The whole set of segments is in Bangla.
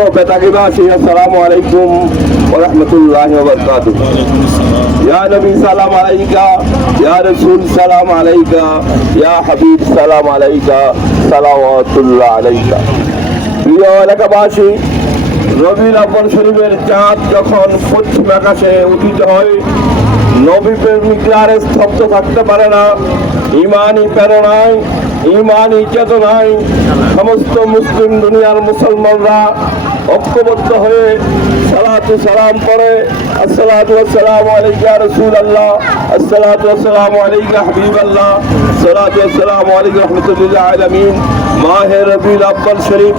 প্রিয় বেতাগিবাসী, আসসালামু আলাইকুম ওয়া রাহমাতুল্লাহি ওয়া বারাকাতুহু। ইয়া নবী সালাম আলাইকা, ইয়া রাসূল সালাম আলাইকা, ইয়া হাবিব সালাম আলাইকা, সালাওয়াতুল্লাহ আলাইকা। প্রিয় এলাকাবাসী, রবিউল আউয়াল শরীফের চাঁদ যখন পশ্চিম আকাশে উদিত হয়, নবী প্রেমিকরা আর স্তব্ধ থাকতে পারে না। ইমানি প্রেরণায়, ইমানি চেতনায় সমস্ত মুসলিম দুনিয়ার মুসলমানরা ঐক্যবদ্ধ হয়ে সালাতু সালাম করে। আসসালাতু ওয়াসসালামু আলাইকা ইয়া রাসূলুল্লাহ, আসসালাতু ওয়াসসালামু আলাইকা হাবিবাল্লাহ, আসসালাতু ওয়াসসালামু আলাইকা রাহমাতুল লিল আলামিন। মাহে রবিউল আউয়াল শরীফ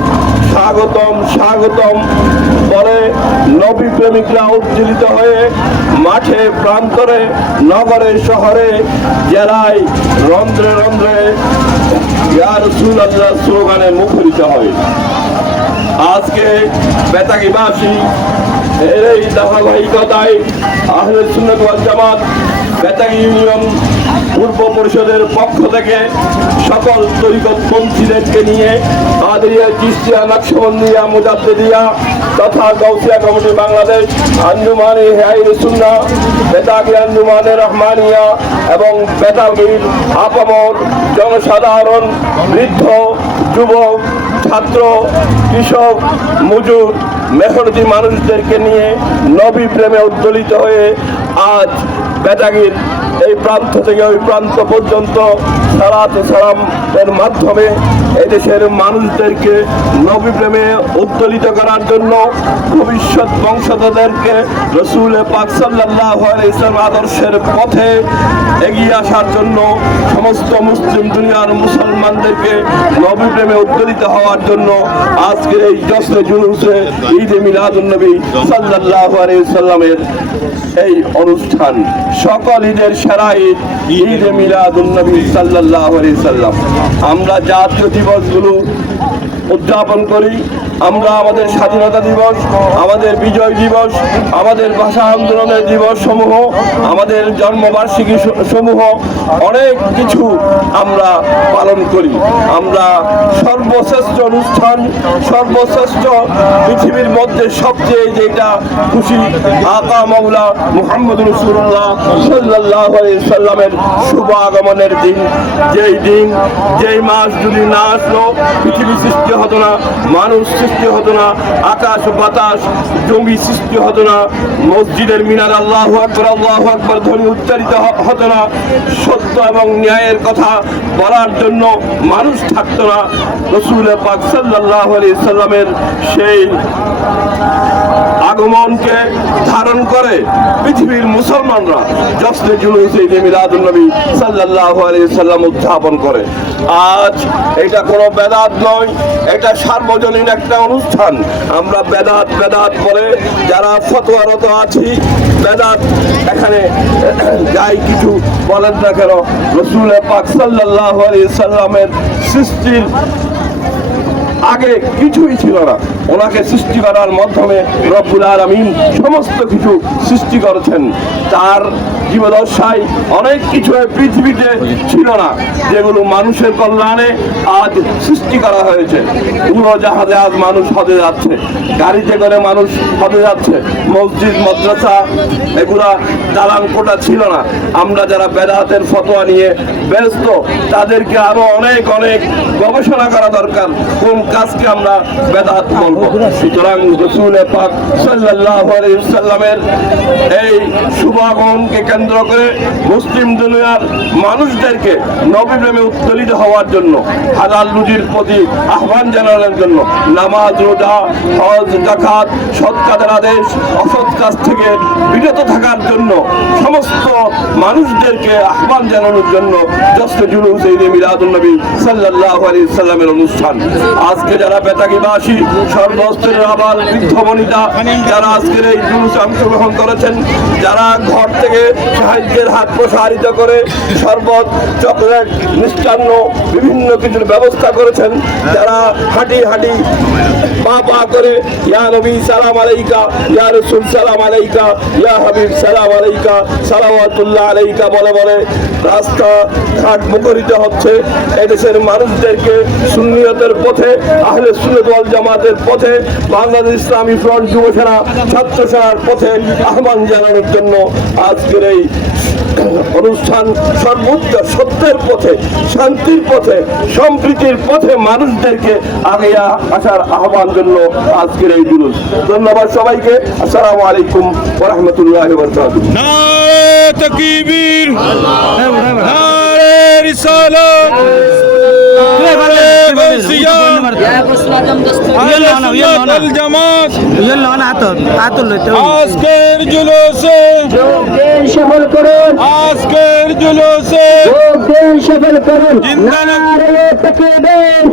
স্বাগতম স্বাগতম বলে নবী প্রেমিকরা উজ্জীবিত হয়ে মাঠে প্রান্তরে, নগরে, শহরে, জেলায়, রন্ধ্রে রন্ধ্রে ইয়া রাসূলুল্লাহ স্লোগানে মুখরিত হয়। আজকে বেতাগীবাসী এর এই ধারাবাহিকতায় আহলে সুন্নাত ওয়াল জামাত বেতাগী ইউনিয়ন পূর্ব পরিষদের পক্ষ থেকে সকল তরিকতপন্থীদেরকে নিয়ে কাদেরিয়া, চিশতিয়া, নকশবন্দিয়া, মুজাদ্দিদিয়া তথা গাউসিয়া কমিটি বাংলাদেশ, আঞ্জুমানে আহলে সুন্নাহ, বেতাগী আঞ্জুমানে রহমানিয়া এবং বেতাগীর আপামর জনসাধারণ, বৃদ্ধ, যুবক, ছাত্র, কৃষক, মজুর, মেহনতি মানুষদেরকে নিয়ে নবী প্রেমে উদ্দোলিত হয়ে আজ বেতাগীর এই প্রান্ত থেকে ওই প্রান্ত পর্যন্ত সালাত সালামের মাধ্যমে এদেশের মানুষদেরকে নবী প্রেমে উদ্দোলিত করার জন্য, ভবিষ্যৎ বংশধরদেরকে রাসূল পাক সাল্লাল্লাহু আলাইহি ওয়াসাল্লাম আদর্শের পথে এগিয়ে আসার জন্য, সমস্ত মুসলিম দুনিয়ার মুসলমানদেরকে নবী প্রেমে উদ্দোলিত হওয়ার জন্য আজকের এই জশ্নে জুলুসে ঈদে মিলাদুন নবী সাল্লাল্লাহু আলাইহি ওয়াসাল্লামের এই অনুষ্ঠান। সকল ঈদের সেরা ঈদ ঈদে মিলাদুন নবী সাল্লাল্লাহু আলাইহি ওয়াসাল্লাম। আমরা জাতীয় দিবসগুলো উদযাপন করি। আমরা আমাদের স্বাধীনতা দিবস, আমাদের বিজয় দিবস, আমাদের ভাষা আন্দোলনের দিবস সমূহ, আমাদের জন্মবার্ষিকী সমূহ, অনেক কিছু আমরা পালন করি। আমরা সর্বশ্রেষ্ঠ অনুষ্ঠান, সর্বশ্রেষ্ঠ পৃথিবীর মধ্যে সবচেয়ে যেটা খুশি, আকা মাওলা মুহাম্মদ রাসূলুল্লাহ সাল্লাল্লাহু আলাইহি ওয়াসাল্লামের শুভ আগমনের দিন। যেই মাস যদি না আসলো, পৃথিবী সৃষ্টি হতো না, মানুষ সৃষ্টি হতো না, আকাশ বাতাস জমি সৃষ্টি হতো না, মসজিদের মিনার আল্লাহু আকবার ধ্বনি উচ্চারিত হতো না, সত্য এবং ন্যায়ের কথা বলার জন্য মানুষ থাকতো না। রাসূল পাক সাল্লাল্লাহু আলাইহি ওয়াসাল্লামের সেই আগমনকে ধারণ করে পৃথিবীর মুসলমানরা জশ্নে জুলুসে ঈদে মিলাদুন নবী সাল্লাল্লাহু আলাইহি ওয়াসাল্লাম উদযাপন করে। আজ এটা কোনো বেদাত নয়, এটা সার্বজনীন একটা অনুষ্ঠান। আমরা বেদাত বলে যারা ফতোয়ারত আছি, বেদাত এখানে যাই কিছু বলেন না কেন, রাসূল পাক সাল্লাল্লাহু আলাইহি ওয়াসাল্লামের সৃষ্টির আগে কিছুই ছিল না। ওনাকে সৃষ্টি করার মাধ্যমে রব্বুল আলামিন সমস্ত কিছু সৃষ্টি করেছেন। তার জীবদ্দশায় অনেক কিছু পৃথিবীতে ছিল না, যেগুলো মানুষের কল্যাণে আজ সৃষ্টি করা হয়েছে। উড়োজাহাজে আজ মানুষ হজে যাচ্ছে, গাড়িতে করে মানুষ হজে যাচ্ছে, মসজিদ, মাদ্রাসা এগুলা দালান কোটা ছিল না। আমরা যারা বেদাতের ফতোয়া নিয়ে ব্যস্ত, তাদেরকে আরো অনেক অনেক গবেষণা করা দরকার, কোন কাজকে আমরা বেদাত বলবো। সুতরাং রাসূল পাক সাল্লাল্লাহু আলাইহি ওয়াসাল্লামের এই শুভ আগমনকে কেন্দ্র করে মুসলিম দুনিয়ার মানুষদেরকে নবী প্রেমে উত্তোলিত হওয়ার জন্য, হালাল রুজির প্রতি আহ্বান জানানোর জন্য, নামাজ, রোজা, হজ, যাকাত, সৎ কাজের আদেশ, অসৎ কাজ থেকে বিরত থাকার জন্য সমস্ত মানুষদেরকে আহ্বান জানানোর জন্য জশ্নে জুলুসে ঈদে মিলাদুন নবী সাল্লাল্লাহু আলাইহি ওয়াসাল্লামের অনুষ্ঠান। আজকে যারা বেতাগীবাসী, সর্বস্তরের আবাল, বৃদ্ধ বনিতা যারা আজকের এই জুলুসে অংশগ্রহণ করেছেন, যারা ঘর থেকে সাহায্যের হাত প্রসারিত করে শরবত, চকলেট, মিষ্টান্ন বিভিন্ন কিছুর ব্যবস্থা করেছেন, যারা হাঁটি হাঁটি পা করে ইয়া নবী সালাম আলাইকা, ইয়া রাসূল সালাম আলাইকা, ইয়া হাবিব সালাম আলাইকা, সালাওয়াতুল্লাহ আলাইকা বলে বলে রাস্তা ঘাট মুখরিত হচ্ছে। এদেশের মানুষদেরকে সুন্নিয়তের পথে আহলে সুন্নাত ওয়াল জামাতের পথে, বাংলাদেশ ইসলামী ফ্রন্ট যুব সেনা ছাত্র সেনার পথে আহ্বান জানানোর জন্য আজকের এই অনুষ্ঠান সর্বোচ্চ সত্যের পথে, শান্তির পথে, সম্প্রীতির পথে মানুষদেরকে আগে আসার আহ্বান জন্য আজকের এই জুলুস। ধন্যবাদ সবাইকে। আসসালামু আলাইকুম ওয়া রাহমাতুল্লাহি ওয়া বারাকাতুহু। নারে তাকবীর, নারে রিসালাত, নারে গাউসিয়া, আহলে সুন্নাত ওয়াল জামাত আজকের জুলুসে সফল করুন, আজকের জুলুসে সফল করুন। জিন্দাবাদ। নারে তাকবীর।